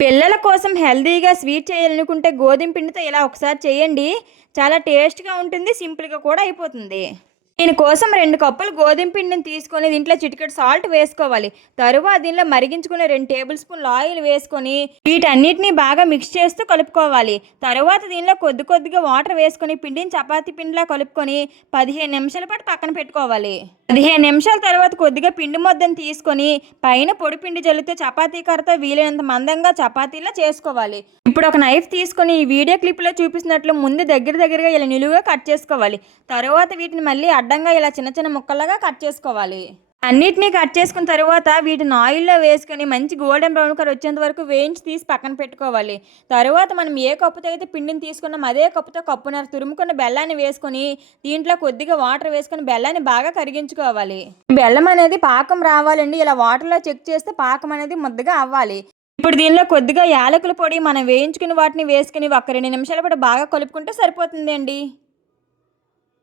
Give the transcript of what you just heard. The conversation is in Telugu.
పిల్లల కోసం హెల్తీగా స్వీట్ చేయాలనుకుంటే గోధుమ పిండితో ఇలా ఒకసారి చేయండి. చాలా టేస్ట్‌గా ఉంటుంది. సింపుల్‌గా కూడా అయిపోతుంది. దీనికోసం 2 కప్పులు గోధుమ పిండిని తీసుకొని దీంట్లో చిటికెడు సాల్ట్ వేసుకోవాలి. తరువాత దీనిలో మరిగించుకున్న 2 టేబుల్ స్పూన్ల ఆయిల్ వేసుకొని వీటన్నిటిని బాగా మిక్స్ చేస్తూ కలుపుకోవాలి. తరువాత దీనిలో కొద్ది కొద్దిగా వాటర్ వేసుకొని పిండిని చపాతీ పిండిలా కలుపుకొని 15 నిమిషాల పాటు పక్కన పెట్టుకోవాలి. 15 నిమిషాల తర్వాత కొద్దిగా పిండి ముద్దను తీసుకొని పైన పొడి పిండి జల్లితే చపాతీ కర్రతో వీలైనంత మందంగా చపాతీలా చేసుకోవాలి. ఇప్పుడు ఒక నైఫ్ తీసుకొని ఈ వీడియో క్లిప్లో చూపిస్తున్నట్లు ముందు దగ్గరగా ఇలా నిలువుగా కట్ చేసుకోవాలి. తరువాత వీటిని మళ్ళీ అడ్డంగా ఇలా చిన్న చిన్న ముక్కలుగా కట్ చేసుకోవాలి. అన్నిటినీ కట్ చేసుకున్న తర్వాత వీటిని ఆయిల్లో వేసుకొని మంచి గోల్డెన్ బ్రౌన్ కలర్ వచ్చేంత వరకు వేయించి తీసి పక్కన పెట్టుకోవాలి. తరువాత మనం ఏ కప్పుతో అయితే పిండిని తీసుకున్నాం అదే కప్పుతో కప్పున్నర తురుముకున్న బెల్లాన్ని వేసుకొని దీంట్లో కొద్దిగా వాటర్ వేసుకొని బెల్లాన్ని బాగా కరిగించుకోవాలి. బెల్లం అనేది పాకం రావాలండి. ఇలా వాటర్లో చెక్ చేస్తే పాకం అనేది ముద్దగా అవ్వాలి. ఇప్పుడు దీనిలో కొద్దిగా యాలకుల పొడి మనం వేయించుకుని వాటిని వేసుకుని ఒక 2 నిమిషాల పాటు బాగా కలుపుకుంటే సరిపోతుంది అండి.